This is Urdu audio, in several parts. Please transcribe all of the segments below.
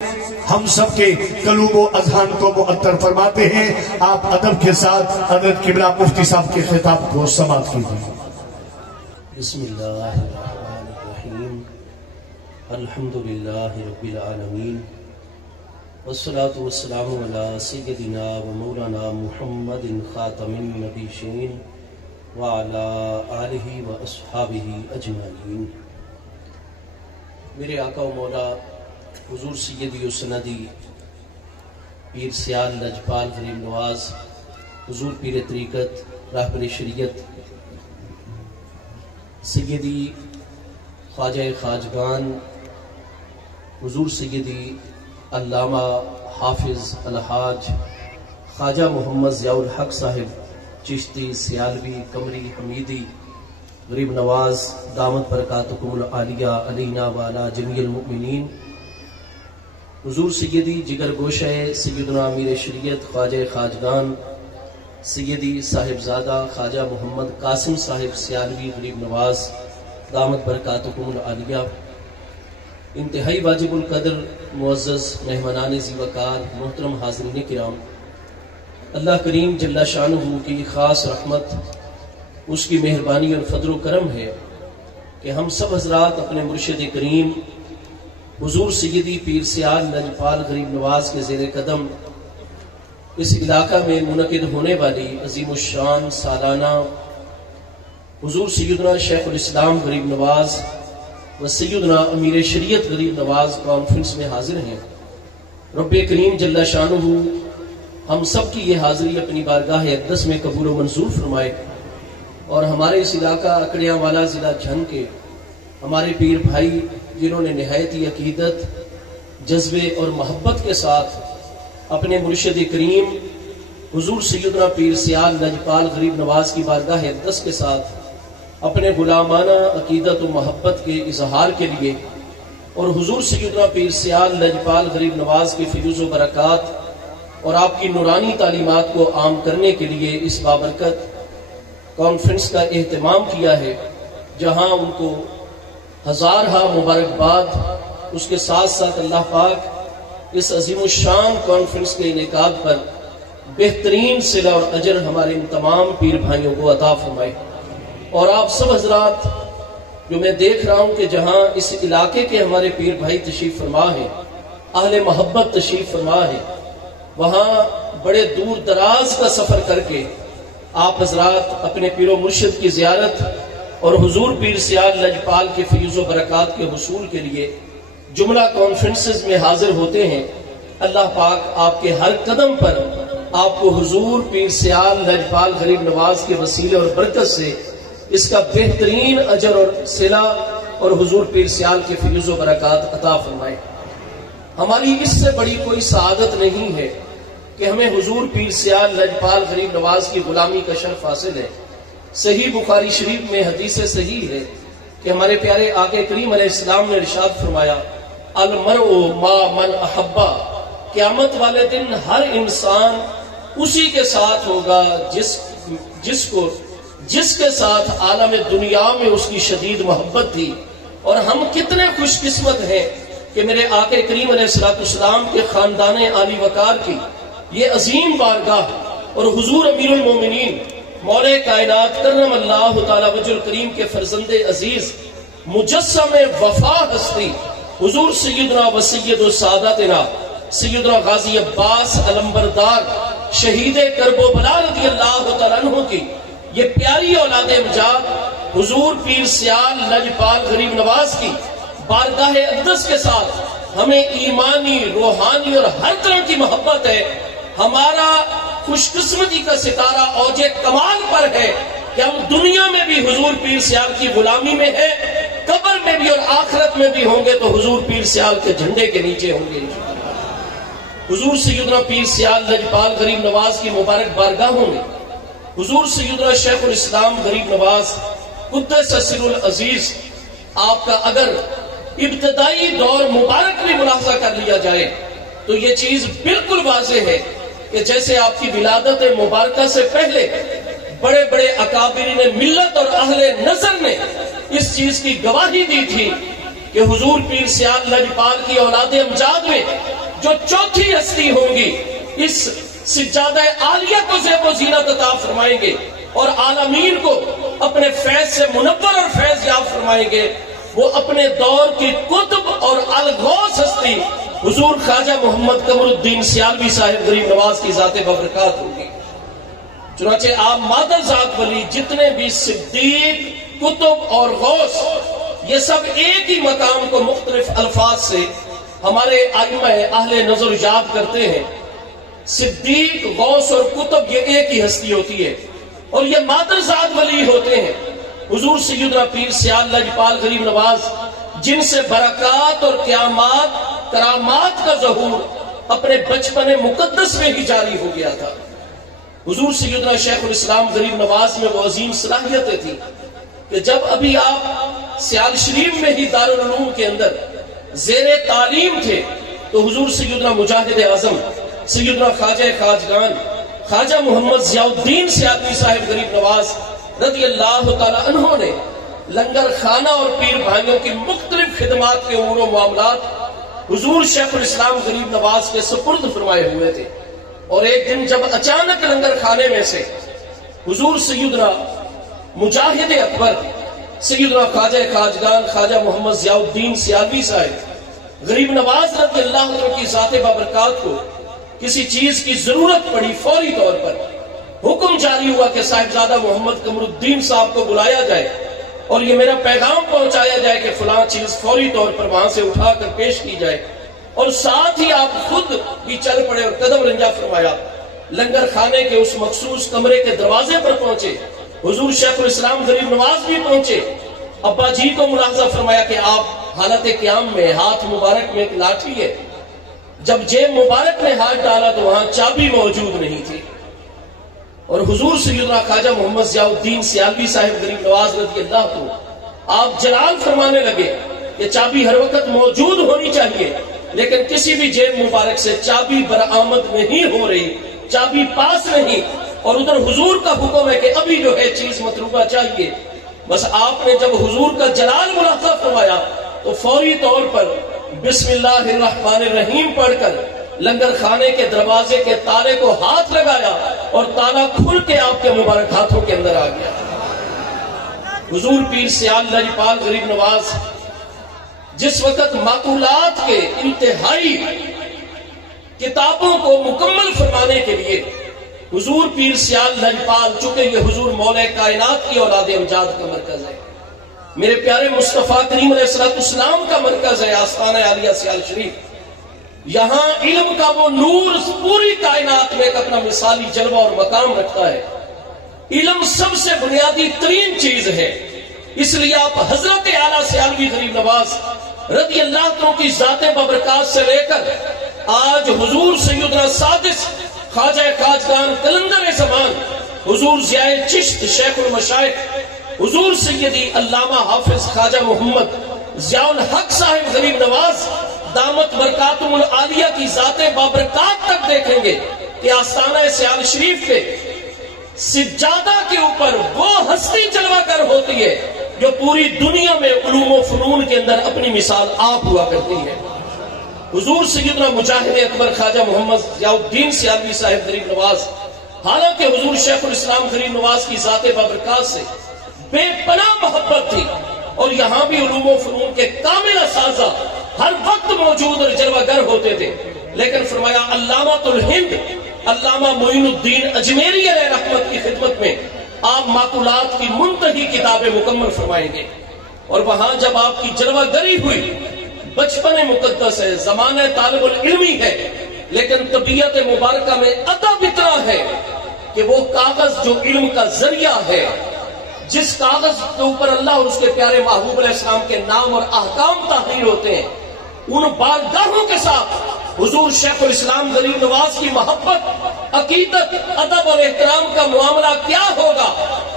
ہم سب کے قلوب و اذہان کو معطر فرماتے ہیں. آپ ادب کے ساتھ حضرت قبلہ مفتی صاحب کے خطاب کو سماعت کیجیے. بسم اللہ الرحمن الرحیم. الحمدللہ رب العالمین والصلاة والسلام علی سیدنا و مولانا محمد خاتم النبیین وعلی آلہ و اصحابہ اجمعین. میرے آقا و مولا حضور سیدی و سندی پیر سیال لجپال غریب نواز حضور پیر طریقت راہبر شریعت سیدی خواجہ خواجگان حضور سیدی علامہ حافظ الحاج خواجہ محمد ضیاء الحق صاحب چشتی سیالوی قمری حمیدی غریب نواز دامت برکاتکم العالیہ علینا والا جمیع المؤمنین. حضور سیدی جگر گوشہ سیدنا امیر شریعت خواجہ خواجگان سیدی صاحبزادہ خواجہ محمد قاسم صاحب سیالوی غریب نواز دامت برکاتکم العالیہ. انتہائی واجب القدر معزز مہمانان ذی وقار محترم حاضرین کرام، اللہ کریم جل شانہ کی خاص رحمت، اس کی مہربانی اور فضل و کرم ہے کہ ہم سب حضرات اپنے مرشد کریم حضور سیدی پیر سیال لجپال غریب نواز کے زیر قدم اس علاقہ میں منعقد ہونے والی عظیم الشان سالانہ حضور سیدنا شیخ الاسلام غریب نواز و سیدنا امیر شریعت غریب نواز کانفرنس میں حاضر ہیں. رب کریم جل شانہ ہم سب کی یہ حاضری اپنی بارگاہ اقدس میں قبول و منظور فرمائے، اور ہمارے اس علاقہ اکڑیاں والا ضلع جھنگ کے ہمارے پیر بھائی جنہوں نے نہایتی عقیدت، جذبے اور محبت کے ساتھ اپنے مرشد کریم حضور سیدنا پیر سیال لجپال غریب نواز کی بارگاہ اقدس کے ساتھ اپنے غلامانہ عقیدت و محبت کے اظہار کے لیے اور حضور سیدنا پیر سیال لجپال غریب نواز کے فیض و برکات اور آپ کی نورانی تعلیمات کو عام کرنے کے لیے اس بابرکت کانفرنس کا اہتمام کیا ہے، جہاں ان کو ہزارہا مبارکباد. اس کے ساتھ ساتھ اللہ پاک اس عظیم الشان کانفرنس کے انعقاد پر بہترین صلہ اور اجر ہمارے ان تمام پیر بھائیوں کو عطا فرمائے. اور آپ سب حضرات جو میں دیکھ رہا ہوں کہ جہاں اس علاقے کے ہمارے پیر بھائی تشریف فرما ہیں، اہل محبت تشریف فرما ہیں، وہاں بڑے دور دراز کا سفر کر کے آپ حضرات اپنے پیر و مرشد کی زیارت اور حضور پیر سیال لجپال کے فیض و برکات کے حصول کے لیے جملہ کانفرنسز میں حاضر ہوتے ہیں. اللہ پاک آپ کے ہر قدم پر آپ کو حضور پیر سیال لجپال غریب نواز کے وسیلے اور برکت سے اس کا بہترین اجر اور صلہ اور حضور پیر سیال کے فیض و برکات عطا فرمائے. ہماری اس سے بڑی کوئی سعادت نہیں ہے کہ ہمیں حضور پیر سیال لجپال غریب نواز کی غلامی کا شرف حاصل ہے. صحیح بخاری شریف میں حدیث صحیح ہے کہ ہمارے پیارے آقا کریم علیہ السلام نے ارشاد فرمایا، المرء ما من احبا، قیامت والے دن ہر انسان اسی کے ساتھ ہوگا جس کے ساتھ عالم دنیا میں اس کی شدید محبت تھی. اور ہم کتنے خوش قسمت ہیں کہ میرے آقا کریم علیہ السلام کے خاندان عالی وقار کی یہ عظیم بارگاہ اور حضور امیر المومنین مولا کائنات کرم اللہ تعالی وجہ الکریم کے فرزند عزیز مجسم وفا ہستی حضور سیدنا و سید الساداتنا سیدنا غازی عباس علمبردار شہید کرب و بلا رضی اللہ تعالیٰ عنہ کی یہ پیاری اولاد امجاد حضور پیر سیال لجپال غریب نواز کی بارگاہ اقدس کے ساتھ ہمیں ایمانی، روحانی اور ہر طرح کی محبت ہے. ہمارا خوش قسمتی کا ستارہ اوج کمال پر ہے کہ ہم دنیا میں بھی حضور پیر سیال کی غلامی میں ہیں، قبر میں بھی اور آخرت میں بھی ہوں گے تو حضور پیر سیال کے جھنڈے کے نیچے ہوں گے. حضور سیدنا پیر سیال لجپال غریب نواز کی مبارک بارگاہوں میں حضور سیدنا شیخ الاسلام غریب نواز قدس سر العزیز آپ کا اگر ابتدائی دور مبارک میں ملاحظہ کر لیا جائے تو یہ چیز بالکل واضح ہے کہ جیسے آپ کی ولادت مبارکہ سے پہلے بڑے بڑے اکابرین ملت اور اہل نظر نے اس چیز کی گواہی دی تھی کہ حضور پیر سیال لجپال کی اولاد امجاد میں جو چوتھی ہستی ہوں گی اس سجادہ عالیہ کو زیب و زینت عطا فرمائیں گے اور عالمین کو اپنے فیض سے منور اور فیض یاب فرمائیں گے، وہ اپنے دور کی قطب اور الغوث ہستی حضور خواجہ محمد قمر الدین سیالوی صاحب غریب نواز کی ذات ببرکات ہوگی۔ چنانچہ آپ مادر ذات ولی جتنے بھی صدیق، قطب اور غوث، یہ سب ایک ہی مقام کو مختلف الفاظ سے ہمارے ائمہ اہل نظر یاد کرتے ہیں۔ صدیق، غوث اور قطب یہ ایک ہی ہستی ہوتی ہے اور یہ مادر ذات ولی ہوتے ہیں۔ حضور سیدنا پیر سیال لجپال غریب نواز جن سے برکات اور قیامات، کرامات کا ظہور اپنے بچپن مقدس میں ہی جاری ہو گیا تھا۔ حضور سیدنا شیخ الاسلام غریب نواز میں وہ عظیم صلاحیتیں تھیں کہ جب ابھی آپ سیال شریف میں ہی دارالعلوم کے اندر زیر تعلیم تھے تو حضور سیدنا مجاہد اعظم سیدنا خواجہ خواجگان خواجہ محمد ضیاء الدین سیالوی صاحب غریب نواز رضی اللہ تعالی عنہ نے لنگر خانہ اور پیر بھائیوں کی مختلف خدمات کے امور و معاملات حضور شیخ الاسلام غریب نواز کے سپرد فرمائے ہوئے تھے، اور ایک دن جب اچانک لنگر خانے میں سے حضور سیدنا مجاہد اکبر سیدنا خواجہ خواجگان خواجہ محمد ضیاء الدین سیالوی صاحب غریب نواز رضی اللہ عنہ کی ذات بابرکات کو کسی چیز کی ضرورت پڑی، فوری طور پر حکم جاری ہوا کہ صاحبزادہ محمد قمر الدین صاحب کو بلایا جائے اور یہ میرا پیغام پہنچایا جائے کہ فلاں چیز فوری طور پر وہاں سے اٹھا کر پیش کی جائے، اور ساتھ ہی آپ خود بھی چل پڑے اور قدم رنجا فرمایا لنگر خانے کے اس مخصوص کمرے کے دروازے پر پہنچے۔ حضور شیخ الاسلام غریب نواز بھی پہنچے، ابا جی کو ملاحظہ فرمایا کہ آپ حالت قیام میں ہاتھ مبارک میں ایک لاٹھی ہے، جب جیب مبارک میں ہاتھ ڈالا تو وہاں چابی موجود نہیں تھی، اور حضور سیدنا خواجہ محمد ضیاء الدین سیالوی صاحب غریب نواز رضی اللہ عنہ آپ جلال فرمانے لگے کہ چابی ہر وقت موجود ہونی چاہیے، لیکن کسی بھی جیب مبارک سے چابی برآمد نہیں ہو رہی، چابی پاس نہیں، اور ادھر حضور کا حکم ہے کہ ابھی جو ہے چیز مطلوبہ چاہیے۔ بس آپ نے جب حضور کا جلال ملاحظہ فرمایا تو فوری طور پر بسم اللہ الرحمن الرحیم پڑھ کر لنگر خانے کے دروازے کے تالے کو ہاتھ لگایا اور تالا کھل کے آپ کے مبارک ہاتھوں کے اندر آ گیا۔ حضور پیر سیال لجپال غریب نواز جس وقت معقولات کے انتہائی کتابوں کو مکمل فرمانے کے لیے حضور پیر سیال لجپال، چونکہ یہ حضور مولا کائنات کی اولاد امجاد کا مرکز ہے، میرے پیارے مصطفیٰ کریم علیہ السلام کا مرکز ہے آستانہ عالیہ سیال شریف، یہاں علم کا وہ نور پوری کائنات میں ایک اپنا مثالی جلوہ اور مقام رکھتا ہے۔ علم سب سے بنیادی ترین چیز ہے، اس لیے آپ حضرت اعلیٰ سیالوی غریب نواز رضی اللہ عنہ کی ذات بابرکات سے لے کر آج حضور سیدنا سادس خواجہ خواجگان قلندر زمان حضور ضیاء چشت شیخ المشائخ حضور سیدی علامہ حافظ خواجہ محمد ضیاء الحق صاحب غریب نواز دامت برکاتہم العالیہ کی ذات بابرکات تک دیکھیں گے کہ آستانہ سیال شریف کے سجادہ کے اوپر وہ ہستی جلوہ گر ہوتی ہے جو پوری دنیا میں علوم و فنون کے اندر اپنی مثال آپ ہوا کرتی ہے۔ حضور سیدنا مجاہد اکبر خواجہ محمد ضیاء الدین سیالوی صاحب غریب نواز حالانکہ حضور شیخ الاسلام غریب نواز کی ذات بابرکات سے بے پناہ محبت تھی اور یہاں بھی علوم و فنون کے کامل اساتذہ ہر وقت موجود اور جلوہ گر ہوتے تھے، لیکن فرمایا علامہ الہند علامہ معین الدین اجمیری علیہ رحمت کی خدمت میں آپ معقولات کی منتہی کتابیں مکمل فرمائیں گے، اور وہاں جب آپ کی جلوہ گری ہوئی، بچپن مقدس ہے، زمانہ طالب العلمی ہے، لیکن طبیعت مبارکہ میں ادب اتنا ہے کہ وہ کاغذ جو علم کا ذریعہ ہے، جس کاغذ کے اوپر اللہ اور اس کے پیارے محبوب علیہ السلام کے نام اور احکام تحریر ہوتے ہیں، ان بارگاہوں کے ساتھ حضور شیخ الاسلام غریب نواز کی محبت، عقیدت، ادب اور احترام کا معاملہ کیا ہوگا؟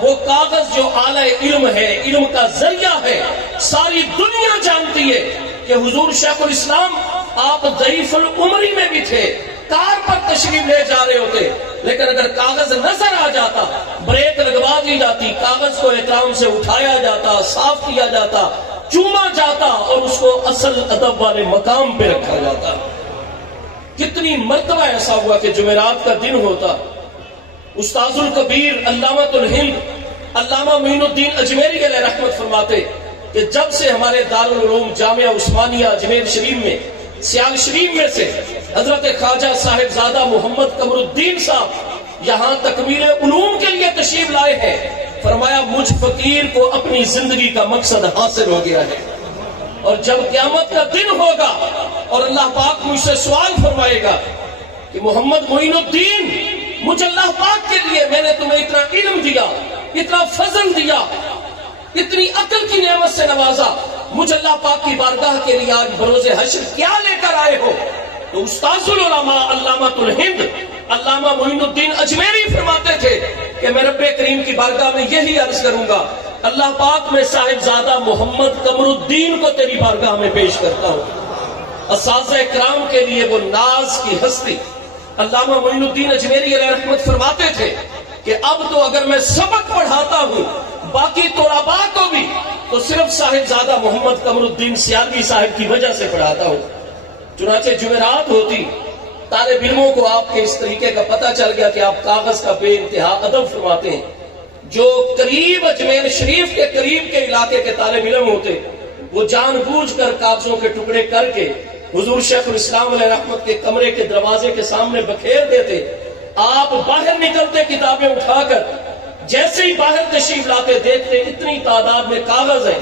وہ کاغذ جو اعلی علم ہے، علم کا ذریعہ ہے، ساری دنیا جانتی ہے کہ حضور شیخ الاسلام آپ ضعیف العمری میں بھی تھے، کار پر تشریف لے جا رہے ہوتے، لیکن اگر کاغذ نظر آ جاتا بریک لگوا دی جاتی، کاغذ کو احترام سے اٹھایا جاتا، صاف کیا جاتا، چوما جاتا اور اس کو اصل ادب والے مقام پہ رکھا جاتا. کتنی مرتبہ ایسا ہوا کہ جمعرات کا دن ہوتا، استاذ الکبیر علامۃ الہند علامہ معین الدین اجمیری علیہ رحمت فرماتے کہ جب سے ہمارے دارالعلوم جامعہ عثمانیہ اجمیر شریف میں سیال شریف میں سے حضرت خواجہ صاحب زادہ محمد قمر الدین صاحب یہاں تکمیل علوم کے لیے تشریف لائے ہیں، فرمایا مجھ فقیر کو اپنی زندگی کا مقصد حاصل ہو گیا ہے، اور جب قیامت کا دن ہوگا اور اللہ پاک مجھ سے سوال فرمائے گا کہ محمد معین الدین، مجھ اللہ پاک کے لیے میں نے تمہیں اتنا علم دیا، اتنا فضل دیا، اتنی عقل کی نعمت سے نوازا، مجھ اللہ پاک کی بارگاہ کے لیے آج بروز حشر کیا لے کر آئے ہو؟ تو استاذ العلماء علامۃ الہند علامہ معین الدین اجمیری فرماتے تھے کہ میں رب کریم کی بارگاہ میں یہی عرض کروں گا، اللہ پاک میں صاحبزادہ محمد قمر الدین کو تیری بارگاہ میں پیش کرتا ہوں. اساتذہ کرام کے لیے وہ ناز کی ہستی علامہ معین الدین اجمیری علیہ رحمت فرماتے تھے کہ اب تو اگر میں سبق پڑھاتا ہوں باقی طلباء کو بھی تو صرف صاحبزادہ محمد قمر الدین سیالوی صاحب کی وجہ سے پڑھاتا ہوں. چنانچہ جمعرات ہوتی، طالب علموں کو آپ کے اس طریقے کا پتہ چل گیا کہ آپ کاغذ کا بے انتہا ادب فرماتے ہیں. جو قریب اجمیر شریف کے قریب کے علاقے کے طالب علم ہوتے وہ جان بوجھ کر کاغذوں کے ٹکڑے کر کے حضور شیخ الاسلام علیہ رحمت کے کمرے کے دروازے کے سامنے بکھیر دیتے. آپ باہر نکلتے کتابیں اٹھا کر، جیسے ہی باہر تشریف لاتے دیکھتے اتنی تعداد میں کاغذ ہیں،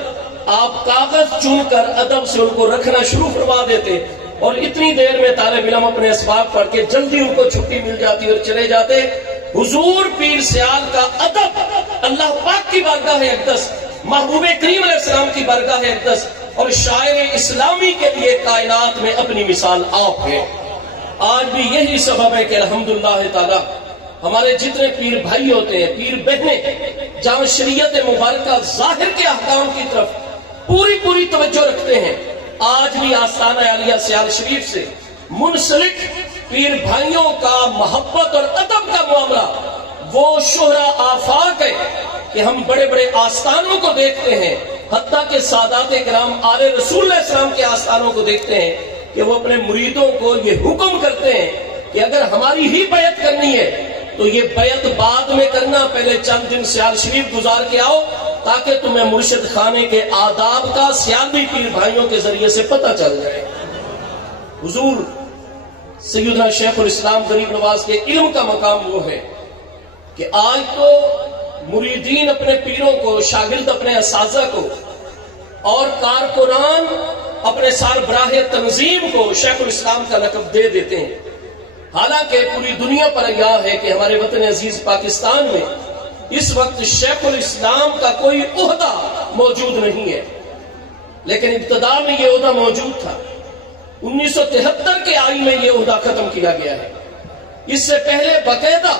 آپ کاغذ چن کر ادب سے ان کو رکھنا شروع فرما دیتے، اور اتنی دیر میں طالب علم اپنے اسباق پڑھ کے جلدی ان کو چھٹی مل جاتی اور چلے جاتے. حضور پیر سیال کا ادب اللہ پاک کی بارگاہ اقدس، محبوب کریم علیہ السلام کی بارگاہ اقدس اور شاعر اسلامی کے لیے کائنات میں اپنی مثال آپ ہے. آج بھی یہی سبب ہے کہ الحمدللہ تعالی ہمارے جتنے پیر بھائی ہوتے ہیں، پیر بہنیں، جہاں شریعت مبارکہ ظاہر کے احکام کی طرف پوری توجہ رکھتے ہیں، آج بھی آستانہ عالیہ سیال شریف سے منسلک پیر بھائیوں کا محبت اور ادب کا معاملہ وہ شہرا آفاق ہے کہ ہم بڑے بڑے آستانوں کو دیکھتے ہیں، حتیٰ کہ سادات کرام آل رسول علیہ السلام کے آستانوں کو دیکھتے ہیں کہ وہ اپنے مریدوں کو یہ حکم کرتے ہیں کہ اگر ہماری ہی بیعت کرنی ہے تو یہ بیعت بعد میں کرنا، پہلے چند دن سیال شریف گزار کے آؤ تاکہ تمہیں مرشد خانے کے آداب کا سیالوی پیر بھائیوں کے ذریعے سے پتہ چل جائے. حضور سیدنا شیخ الاسلام غریب نواز کے علم کا مقام وہ ہے کہ آج تو مریدین اپنے پیروں کو، شاگرد اپنے اساتذہ کو، اور کارکنان اپنے سربراہ تنظیم کو شیخ الاسلام کا لقب دے دیتے ہیں. حالانکہ پوری دنیا پر یہ ہے کہ ہمارے وطن عزیز پاکستان میں اس وقت شیخ الاسلام کا کوئی عہدہ موجود نہیں ہے، لیکن ابتدا میں یہ عہدہ موجود تھا. 1973 کے آئین میں یہ عہدہ ختم کیا گیا ہے. اس سے پہلے باقاعدہ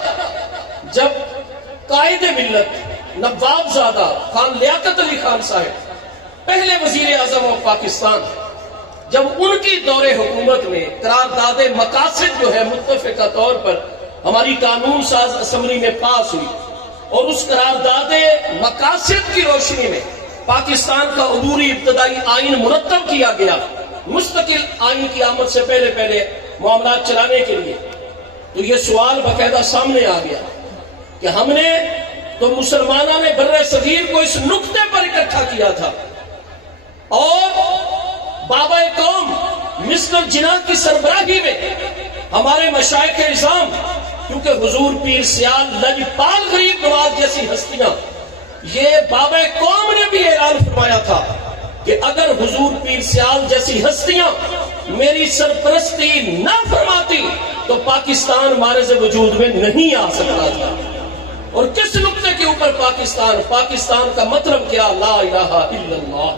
جب قائد ملت نواب زادہ خان لیاقت علی خان صاحب پہلے وزیر اعظم آف پاکستان، جب ان کی دور حکومت میں قرارداد مقاصد جو ہے متفقہ طور پر ہماری قانون ساز اسمبلی میں پاس ہوئی، اور اس قرارداد مقاصد کی روشنی میں پاکستان کا عبوری ابتدائی آئین مرتب کیا گیا مستقل آئین کی آمد سے پہلے معاملات چلانے کے لیے، تو یہ سوال باقاعدہ سامنے آ گیا کہ ہم نے تو مسلمانوں نے بر صغیر کو اس نقطے پر اکٹھا کیا تھا، اور بابا قوم مسٹر جناح کی سربراہی میں ہمارے مشائخ اعظام، کیونکہ حضور پیر سیال لجپال غریب نواز جیسی ہستیاں، یہ بابا قوم نے بھی اعلان فرمایا تھا کہ اگر حضور پیر سیال جیسی ہستیاں میری سرپرستی نہ فرماتی تو پاکستان معرض وجود میں نہیں آ سکتا تھا. اور کس نقطے کے اوپر پاکستان کا مطلب کیا؟ لا الہ الا اللہ.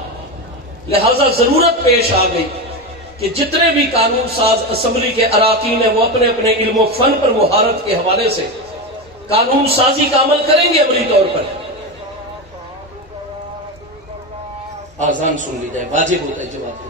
لہذا ضرورت پیش آ گئی کہ جتنے بھی قانون ساز اسمبلی کے اراکین ہیں وہ اپنے اپنے علم و فن پر مہارت کے حوالے سے قانون سازی کا عمل کریں گے. عملی طور پر آزان سن لی جائے، واجب ہوتا ہے جواب.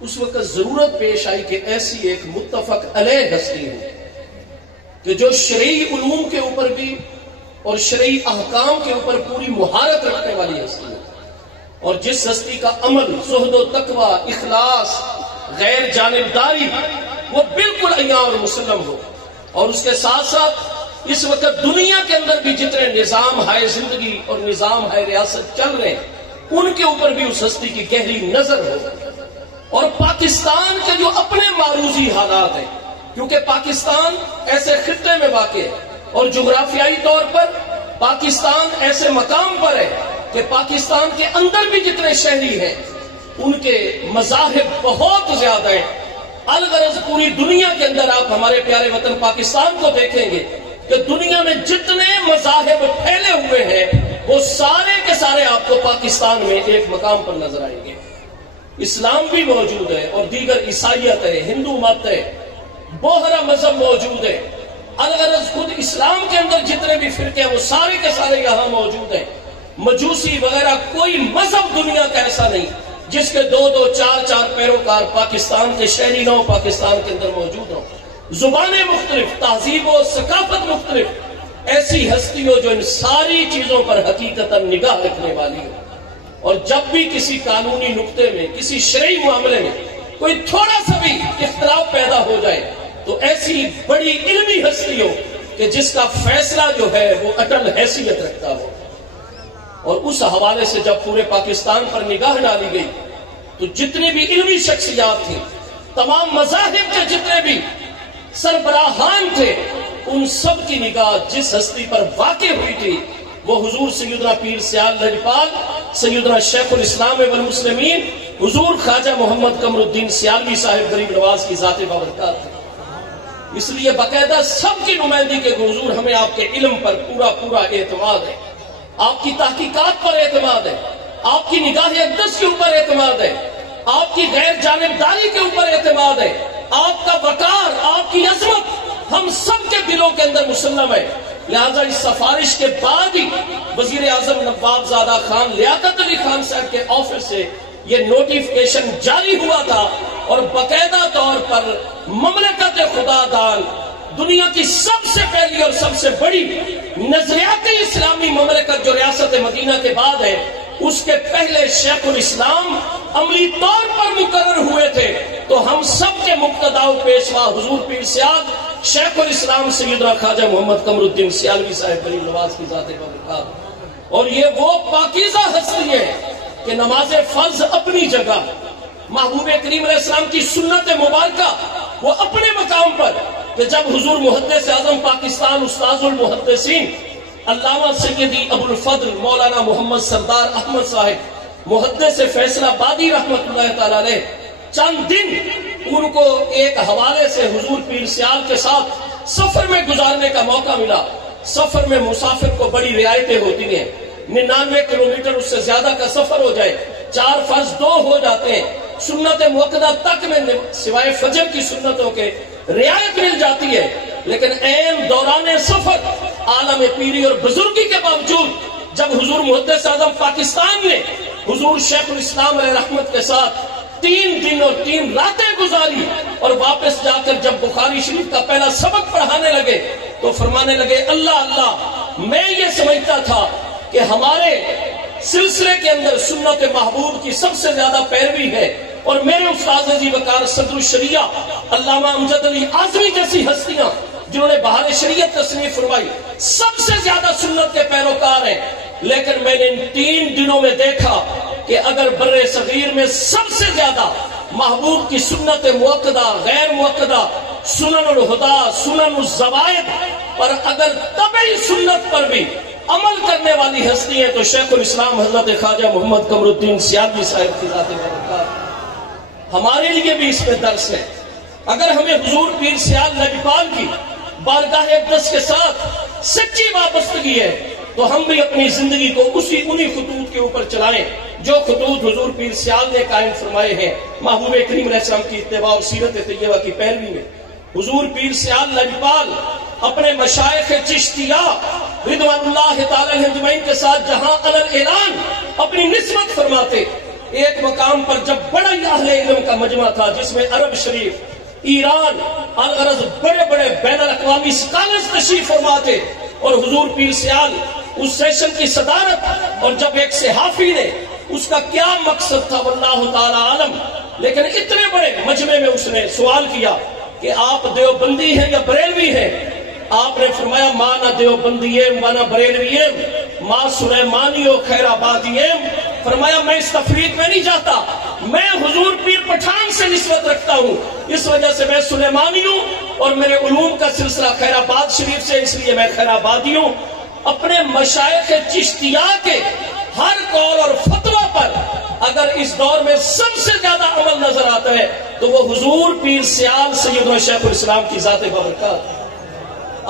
اس وقت ضرورت پیش آئی کہ ایسی ایک متفق علیہ ہستی ہو کہ جو شرعی علوم کے اوپر بھی اور شرعی احکام کے اوپر پوری مہارت رکھنے والی ہستی ہے، اور جس ہستی کا عمل، زہد و تقوی، اخلاص، غیر جانبداری وہ بالکل عیاں اور مسلم ہو، اور اس کے ساتھ ساتھ اس وقت دنیا کے اندر بھی جتنے نظام ہے زندگی اور نظام ہے ریاست چل رہے ہیں ان کے اوپر بھی اس ہستی کی گہری نظر ہو، اور پاکستان کے جو اپنے معروضی حالات ہیں، کیونکہ پاکستان ایسے خطے میں واقع ہے اور جغرافیائی طور پر پاکستان ایسے مقام پر ہے کہ پاکستان کے اندر بھی جتنے شہری ہیں ان کے مذاہب بہت زیادہ ہیں۔ الغرض پوری دنیا کے اندر آپ ہمارے پیارے وطن پاکستان کو دیکھیں گے کہ دنیا میں جتنے مذاہب پھیلے ہوئے ہیں وہ سارے کے سارے آپ کو پاکستان میں ایک مقام پر نظر آئیں گے۔ اسلام بھی موجود ہے اور دیگر عیسائیت ہے، ہندو مت ہے، بوہرا مذہب موجود ہے۔ الغرض خود اسلام کے اندر جتنے بھی فرقے ہیں وہ سارے کے سارے یہاں موجود ہیں۔ مجوسی وغیرہ کوئی مذہب دنیا کا ایسا نہیں جس کے دو دو چار چار پیروکار پاکستان کے شہری نہ ہو، پاکستان کے اندر موجود ہوں۔ زبانیں مختلف، تہذیب و ثقافت مختلف، ایسی ہستی ہو جو ان ساری چیزوں پر حقیقتاً نگاہ رکھنے والی ہو، اور جب بھی کسی قانونی نقطے میں، کسی شرعی معاملے میں کوئی تھوڑا سا بھی اختلاف پیدا ہو جائے تو ایسی بڑی علمی ہستی ہو کہ جس کا فیصلہ جو ہے وہ اٹل حیثیت رکھتا ہو۔ اور اس حوالے سے جب پورے پاکستان پر نگاہ ڈالی گئی تو جتنی بھی علمی شخصیات تھیں، تمام مذاہب کے جتنے بھی سربراہان تھے، ان سب کی نگاہ جس ہستی پر واقع ہوئی تھی وہ حضور سیدنا پیر سیال لجپال، سیدنا شیخ الاسلام والمسلمین حضور خواجہ محمد قمر الدین سیالوی صاحب غریب نواز کی ذات بابرکات تھی۔ اس لیے باقاعدہ سب کی نمائندگی کے حضور ہمیں آپ کے علم پر پورا اعتماد ہے، آپ کی تحقیقات پر اعتماد ہے، آپ کی نگاہ اقدس کے اوپر اعتماد ہے، آپ کی غیر جانبداری کے اوپر اعتماد ہے، آپ کا وقار، آپ کی عظمت ہم سب کے دلوں کے اندر مسلم ہے۔ لہذا اس سفارش کے بعد ہی وزیر اعظم نواب زادہ خان لیاقت علی خان صاحب کے آفس سے یہ نوٹیفکیشن جاری ہوا تھا، اور باقاعدہ طور پر مملکت خدا دان، دنیا کی سب سے پہلی اور سب سے بڑی نظریاتی اسلامی مملکت جو ریاست مدینہ کے بعد ہے، اس کے پہلے شیخ الاسلام عملی طور پر مقرر ہوئے تھے، تو ہم سب کے مقتدا و پیشوا حضور پیر سیاد شیخ الاسلام سیدنا خواجہ محمد قمر الدین سیالوی صاحب غریب نواز کی ذات بابرکات، اور یہ وہ پاکیزہ ہستی ہے کہ نماز فرض اپنی جگہ، محبوب کریم علیہ السلام کی سنت مبارکہ وہ اپنے مقام پر، کہ جب حضور محدث اعظم پاکستان استاذ المحدثین علامہ سیدی ابو الفضل مولانا محمد سردار احمد صاحب محدث فیصلہ بادی رحمت اللہ تعالی علیہ چند دن ان کو ایک حوالے سے حضور پیر سیال کے ساتھ سفر میں گزارنے کا موقع ملا۔ سفر میں مسافر کو بڑی رعایتیں ہوتی ہیں، 99 کلومیٹر اس سے زیادہ کا سفر ہو جائے، 4 فرض 2 ہو جاتے ہیں، سنت موقدہ تک میں سوائے فجر کی سنتوں کے رعایت مل جاتی ہے، لیکن عین دوران سفر عالم پیری اور بزرگی کے باوجود جب حضور محدث اعظم پاکستان نے حضور شیخ الاسلام علیہ رحمت کے ساتھ 3 دن اور 3 راتیں گزاری، اور واپس جا کر جب بخاری شریف کا پہلا سبق پڑھانے لگے تو فرمانے لگے، اللہ اللہ، میں یہ سمجھتا تھا کہ ہمارے سلسلے کے اندر سنت محبوب کی سب سے زیادہ پیروی ہے، اور میرے استاد عزیز وقار صدر الشریعہ علامہ امجد علی اعظمی جیسی ہستیاں جنہوں نے بہار شریعت تصنیف فرمائی سب سے زیادہ سنت کے پیروکار ہیں، لیکن میں نے ان 3 دنوں میں دیکھا کہ اگر بر صغیر میں سب سے زیادہ محبوب کی سنت موقدہ، غیر موقدہ، سنن الہدا، سنن الزوائد پر اگر طبعی سنت پر بھی عمل کرنے والی ہستی ہیں تو شیخ الاسلام حضرت خواجہ محمد قمر الدین سیالوی صاحب کی ذات برکات۔ ہمارے لیے بھی اس میں درس ہے، اگر ہمیں حضور پیر سیال لجپال کی بارگاہ اقدس کے ساتھ سچی وابستگی ہے تو ہم بھی اپنی زندگی کو انہی خطوط کے اوپر چلائیں جو خطوط حضور پیر سیال نے قائم فرمائے ہیں، محبوب کریم علیہ السلام کی اتباع اور سیرت طیبہ کی پیروی میں۔ حضور پیر سیال لجپال اپنے مشائخ چشتیہ رضوان اللہ تعالی علیہم اجمعین کے ساتھ جہاں علل اعلان اپنی نسبت فرماتے، ایک مقام پر جب بڑا ہی اہل علم کا مجمع تھا جس میں عرب شریف، ایران، الغرض بڑے بڑے بین الاقوامی سکالرز تشریف فرماتے، اور حضور پیر سیال اس سیشن کی صدارت، اور جب ایک صحافی نے اس کا کیا مقصد تھا واللہ تعالی عالم، لیکن اتنے بڑے مجمع میں اس نے سوال کیا کہ آپ دیوبندی ہیں یا بریلوی ہیں؟ آپ نے فرمایا مانا دیوبندیم مانا بریلویم ما سلیمانی و خیر آبادیم۔ فرمایا میں اس تفریق میں نہیں جاتا، میں حضور پیر پٹھان سے نسبت رکھتا ہوں، اس وجہ سے میں سلیمانی ہوں، اور میرے علوم کا سلسلہ خیر آباد شریف سے، اس لیے میں خیر آبادی ہوں۔ اپنے مشائخ چشتیہ کے ہر قول اور فتویٰ پر اگر اس دور میں سب سے زیادہ عمل نظر آتا ہے تو وہ حضور پیر سیال سیدنا شیخ الاسلام کی ذات بابرکات ہے۔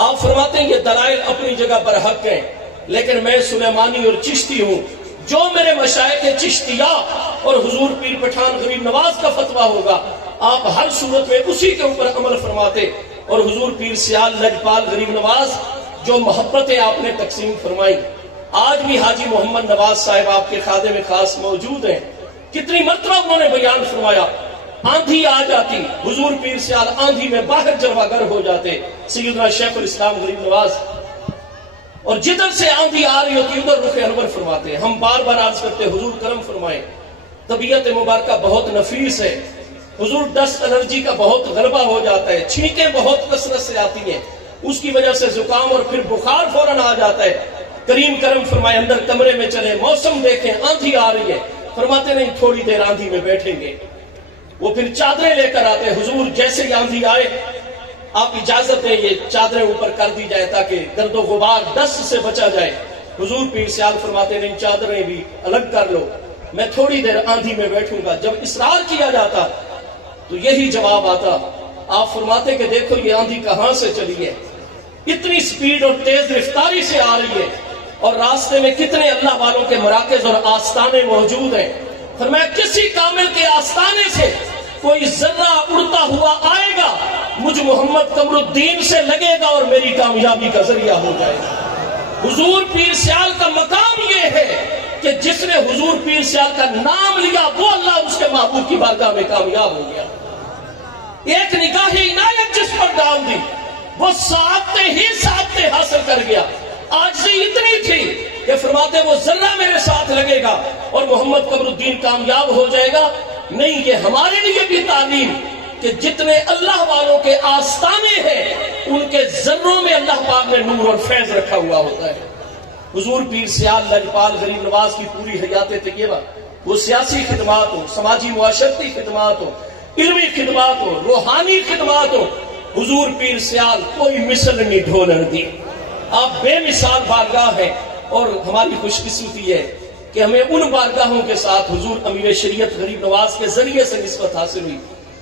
آپ فرماتے ہیں یہ دلائل اپنی جگہ پر حق ہیں، لیکن میں سلیمانی اور چشتی ہوں، جو میرے مشائخ چشتیہ اور حضور پیر پٹھان غریب نواز کا فتویٰ ہوگا آپ ہر صورت میں اسی کے اوپر عمل فرماتے، اور حضور پیر سیال لجپال غریب نواز جو محبتیں آپ نے تقسیم فرمائی، آج بھی حاجی محمد نواز صاحب آپ کے خادم خاص موجود ہیں، کتنی مرتبہ انہوں نے بیان فرمایا، آندھی آ جاتی حضور پیر سیال آندھی میں باہر جلوہ گر ہو جاتے سیدنا شیخ الاسلام غریب نواز، اور جدھر سے آندھی آ رہی ہوتی ادھر رخ انور فرماتے۔ ہم بار بار عرض کرتے حضور کرم فرمائیں، طبیعت مبارکہ بہت نفیس ہے، حضور ڈسٹ الرجی کا بہت غلبہ ہو جاتا ہے، چھینکیں بہت کثرت سے آتی ہیں، اس کی وجہ سے زکام اور پھر بخار فوراً آ جاتا ہے۔ کریم کرم فرمائے اندر کمرے میں چلے، موسم دیکھیں آندھی آ رہی ہے، فرماتے نہیں تھوڑی دیر آندھی میں بیٹھیں گے، وہ پھر چادریں لے کر آتے، حضور جیسے ہی آندھی آئے آپ اجازت دیں یہ چادریں اوپر کر دی جائے تاکہ گرد و غبار ڈسٹ سے بچا جائے۔ حضور پیر سیال فرماتے نہیں چادریں بھی الگ کر لو، میں تھوڑی دیر آندھی میں بیٹھوں گا۔ جب اصرار کیا جاتا تو یہی جواب آتا، آپ فرماتے کہ دیکھو یہ آندھی کہاں سے چلی ہے، اتنی سپیڈ اور تیز رفتاری سے آ رہی ہے، اور راستے میں کتنے اللہ والوں کے مراکز اور آستانے موجود ہیں۔ فرمایا کسی کامل کے آستانے سے کوئی ذرہ اڑتا ہوا آئے گا، مجھ محمد قمر الدین سے لگے گا اور میری کامیابی کا ذریعہ ہو جائے گا۔ حضور پیر سیال کا مقام یہ ہے کہ جس نے حضور پیر سیال کا نام لیا وہ اللہ اس کے محبوب کی بارگاہ میں کامیاب ہو گیا۔ ایک نگاہ عنایت جس پر ڈال دی وہ ساتھ ہی حاصل کر گیا۔ عاجزی اتنی تھی کہ فرماتے وہ ذرہ میرے ساتھ لگے گا اور محمد قمر الدین کامیاب ہو جائے گا۔ نہیں، یہ ہمارے لیے بھی تعلیم کہ جتنے اللہ والوں کے آستانے ہیں ان کے ذروں میں اللہ پاک نے نور اور فیض رکھا ہوا ہوتا ہے۔ حضور پیر سیال لجپال غریب نواز کی پوری حیات طیبہ، وہ سیاسی خدمات ہو، سماجی معاشرتی خدمات ہو، علمی خدمات ہو، روحانی خدمات ہو، حضور پیر سیال کوئی مثل نہیں ڈھولر دی۔ آپ بے مثال بارگاہ ہیں، اور ہماری خوش قسمتی ہے کہ ہمیں ان بارگاہوں کے ساتھ حضور امیر شریعت غریب نواز کے ذریعے سے نسبت حاصل ہوئی۔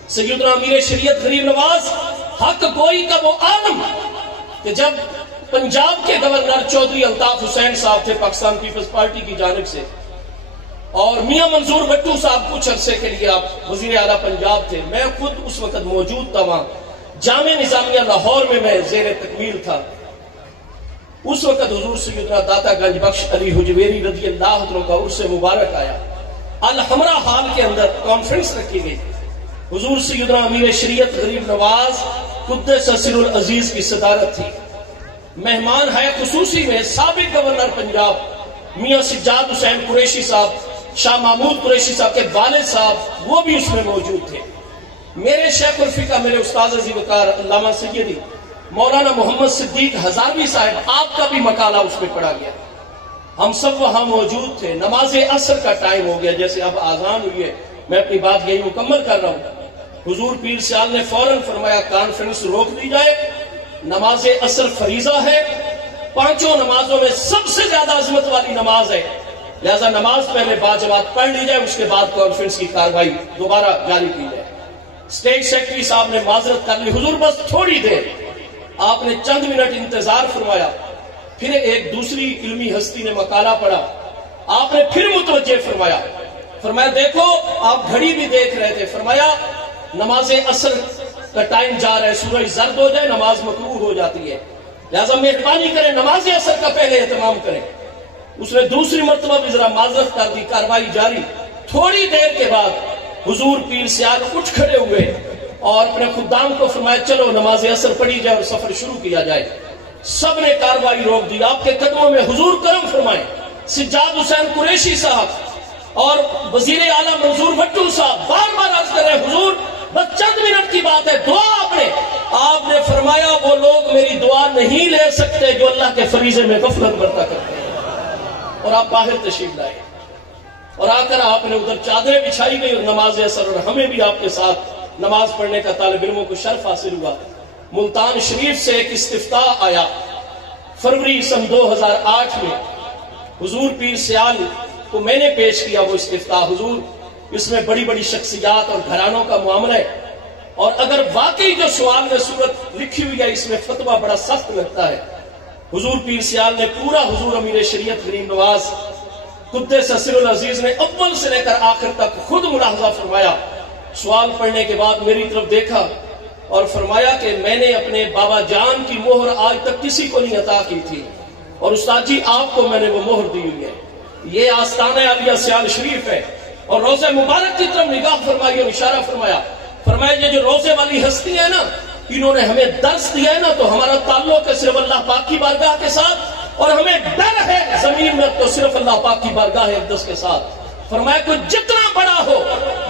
سیدنا امیر شریعت غریب نواز حق گوئی کا وہ عالم کہ جب پنجاب کے گورنر چودھری الطاف حسین صاحب تھے پاکستان پیپلز پارٹی کی جانب سے، اور میاں منظور بٹو صاحب کچھ عرصے کے لیے آپ وزیر اعلیٰ پنجاب تھے، میں خود اس وقت موجود تھا وہاں جامع نظامیہ لاہور میں زیر تکمیل تھا۔ اس وقت حضور سیدنا داتا گنج بخش علی حجویری رضی اللہ عنہ کا عرس مبارک آیا، الحمرہ ہال کے اندر کانفرنس رکھی گئی، حضور سیدنا امیر شریعت غریب نواز قدس سر العزیز کی صدارت تھی، مہمان ہے خصوصی میں سابق گورنر پنجاب میاں سجاد حسین قریشی صاحب، شاہ محمود قریشی صاحب کے والد صاحب وہ بھی اس میں موجود تھے، میرے شیخ الفقہ میرے استاد عزیز وقار علامہ سیدی مولانا محمد صدیق ہزاروی صاحب، آپ کا بھی مقالہ اس میں پڑھا گیا، ہم سب وہاں موجود تھے۔ نماز عصر کا ٹائم ہو گیا، جیسے اب آذان ہوئی ہے، میں اپنی بات یہی مکمل کر رہا ہوں۔ حضور پیر سیال نے فوراً فرمایا کانفرنس روک دی جائے، نماز عصر فریضہ ہے، پانچوں نمازوں میں سب سے زیادہ عظمت والی نماز ہے، لہذا نماز پہلے باجماعت پڑھ لی جائے، اس کے بعد کانفرنس کی کارروائی دوبارہ جاری کی جائے۔ اسٹیٹ سیکرٹری صاحب نے معذرت کر لی، حضور بس تھوڑی دیر، آپ نے چند منٹ انتظار فرمایا، پھر ایک دوسری علمی ہستی نے مقالہ پڑھا، آپ نے پھر متوجہ فرمایا دیکھو آپ گھڑی بھی دیکھ رہے تھے، فرمایا نماز عصر کا ٹائم جا رہا ہے، سورج زرد ہو جائے نماز مکروہ ہو جاتی ہے، لہذا مہربانی کریں نماز عصر کا پہلے اہتمام کریں۔ اس نے دوسری مرتبہ بھی ذرا معذرت کر دی، کارروائی جاری۔ تھوڑی دیر کے بعد حضور پیر سیال اٹھ کھڑے ہوئے اور اپنے خدام کو فرمایا چلو نماز عصر پڑھی جائے اور سفر شروع کیا جائے۔ سب نے کارروائی روک دی، آپ کے قدموں میں حضور کرم فرمائے۔ سجاد حسین قریشی صاحب اور وزیر اعلیٰ منظور بھٹو صاحب بار بار عرض کر رہے ہیں حضور بس چند منٹ کی بات ہے، دعا آپ نے فرمایا وہ لوگ میری دعا نہیں لے سکتے جو اللہ کے فریضے میں غفلت برتا کرتے ہیں، اور آپ باہر تشریف لائے اور آ کر آپ نے ادھر چادریں بچھائی گئی اور نماز عصر، اور ہمیں بھی آپ کے ساتھ نماز پڑھنے کا طالب علموں کو شرف حاصل ہوا۔ ملتان شریف سے ایک استفتاء آیا فروری سن 2008 میں، حضور پیر سیال کو میں نے پیش کیا وہ استفتاء۔ حضور اس میں بڑی بڑی شخصیات اور گھرانوں کا معاملہ ہے، اور اگر واقعی جو سوال میں صورت لکھی ہوئی ہے اس میں فتویٰ بڑا سخت لگتا ہے۔ حضور پیر سیال نے پورا حضور امیر شریعت غریب نواز قدس سر العزیز نے اول سے لے کر آخر تک خود ملاحظہ فرمایا۔ سوال پڑھنے کے بعد میری طرف دیکھا اور فرمایا کہ میں نے اپنے بابا جان کی مہر آج تک کسی کو نہیں عطا کی تھی، اور استاد جی آپ کو میں نے وہ مہر دی ہوئی ہے۔ یہ آستانہ عالیہ سیال شریف ہے، اور روزہ مبارک کی طرف نگاہ فرمائی اور اشارہ فرمایا یہ جو روزے والی ہستی ہے نا، انہوں نے ہمیں درس دیا ہے نا، تو ہمارا تعلق ہے صرف اللہ پاک کی بارگاہ کے ساتھ، اور ہمیں ڈر ہے زمین میں تو صرف اللہ پاک کی بارگاہ اقدس کے ساتھ۔ فرمایا کوئی جتنا بڑا ہو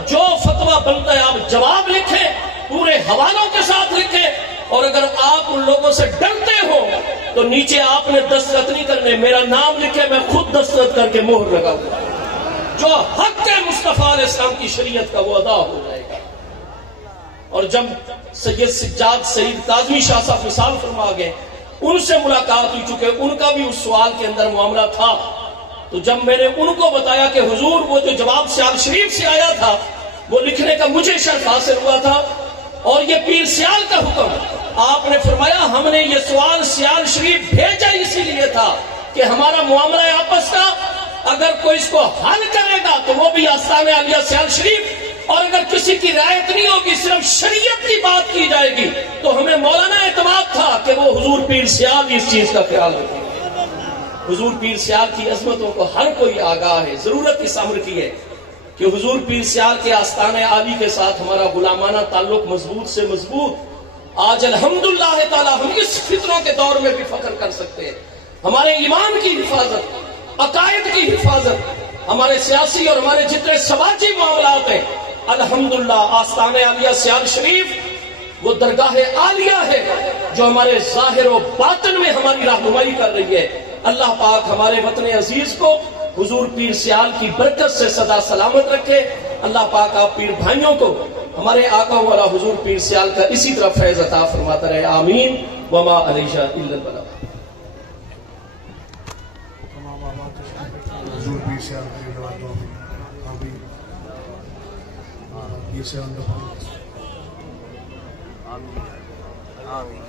جو فتویٰ بنتا ہے آپ جواب لکھیں، پورے حوالوں کے ساتھ لکھیں، اور اگر آپ ان لوگوں سے ڈرتے ہو تو نیچے آپ نے دستخط نہیں کرنے، میرا نام لکھے، میں خود دستخط کر کے مہر لگاؤں، جو حق ہے مصطفیٰ علیہ السلام کی شریعت کا وہ ادا ہو جائے گا۔ اور جب سید سجاد سعید کاظمی شاہ صاحب مثال فرما گئے، ان سے ملاقات ہوئی، چکے ان کا بھی اس سوال کے اندر معاملہ تھا، تو جب میں نے ان کو بتایا کہ حضور وہ جو جواب سیال شریف سے آیا تھا وہ لکھنے کا مجھے شرف حاصل ہوا تھا، اور یہ پیر سیال کا حکم، آپ نے فرمایا ہم نے یہ سوال سیال شریف بھیجا اسی لیے تھا کہ ہمارا معاملہ ہے آپس کا، اگر کوئی اس کو حل کرے گا تو وہ بھی آستانہ عالیہ سیال شریف، اور اگر کسی کی رعایت نہیں ہوگی صرف شریعت کی بات کی جائے گی تو ہمیں مولانا اعتماد تھا کہ وہ حضور پیر سیال اس چیز کا خیال رکھیں گے۔ حضور پیر سیال کی عظمتوں کو ہر کوئی آگاہ ہے، ضرورت اس امر کی ہے کہ حضور پیر سیال کے آستانہ عالی کے ساتھ ہمارا غلامانہ تعلق مضبوط سے مضبوط۔ آج الحمدللہ تعالی ہم اس فتنوں کے دور میں بھی فخر کر سکتے ہیں، ہمارے ایمان کی حفاظت، عقائد کی حفاظت، ہمارے سیاسی اور ہمارے جتنے سماجی معاملات ہیں، الحمدللہ آستانہ عالیہ سیال شریف وہ درگاہ عالیہ ہے جو ہمارے ظاہر و باطن میں ہماری رہنمائی کر رہی ہے۔ اللہ پاک ہمارے وطن عزیز کو حضور پیر سیال کی برکت سے سدا سلامت رکھے۔ اللہ پاک آپ پیر بھائیوں کو ہمارے آقا والا حضور پیر سیال کا اسی طرح فیض عطا فرماتا رہے، آمین۔ وما علیہ الا البلاغ۔ حضور پیر سیال کا جواب دو، آمین۔ یہ سے ہم لوگ آمین آمین۔